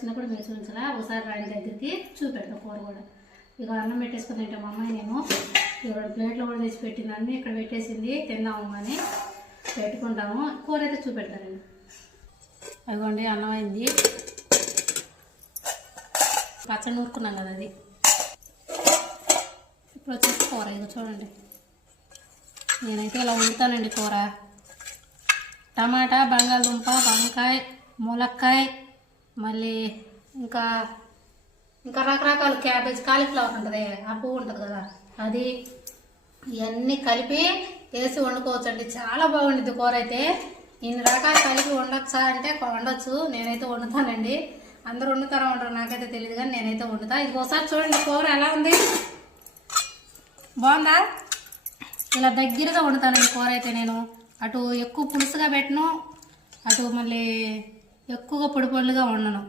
వచ్చినప్పుడు మీరు చూపించలా ఒకసారి రాణి దగ్గరికి చూపెడతా కూర కూడా. ఇక అన్నం పెట్టేసుకుని తింటాం మా అమ్మాయి నేను. ఇక 2 ప్లేట్లు కూడా తెచ్చి పెట్టింది, అన్నీ ఇక్కడ పెట్టేసింది, తిందాము అని పెట్టుకుంటాము. కూర అయితే చూపెడతానండి. అదిగోండి అన్నం అయింది, పచ్చడి నూరుకున్నాం కదా అది. ఇప్పుడు వచ్చేసి కూర ఇక చూడండి. నేనైతే ఇలా వండుతానండి కూర. టమాటా, బంగాళదుంప, వంకాయ, ములక్కాయ, మళ్ళీ ఇంకా రకరకాల క్యాబేజ్, కాలీఫ్లవర్ ఉంటుంది, ఆ పువ్వు ఉంటుంది కదా అది, ఇవన్నీ కలిపి వేసి వండుకోవచ్చండి. చాలా బాగుంటుంది కూర అయితే. ఇన్ని రకాలు కలిపి వండొచ్చా అంటే వండొచ్చు. నేనైతే వండుతానండి. అందరూ వండుతారా వండరు నాకైతే తెలియదు, కానీ నేనైతే వండుతా. ఇంకోసారి చూడండి కూర ఎలా ఉంది, బాగుందా? ఇలా దగ్గరగా వండుతానండి కూర అయితే నేను. అటు ఎక్కువ పులుసుగా పెట్టను, అటు మళ్ళీ ఎక్కువగా పొడి పొడిగా వండను.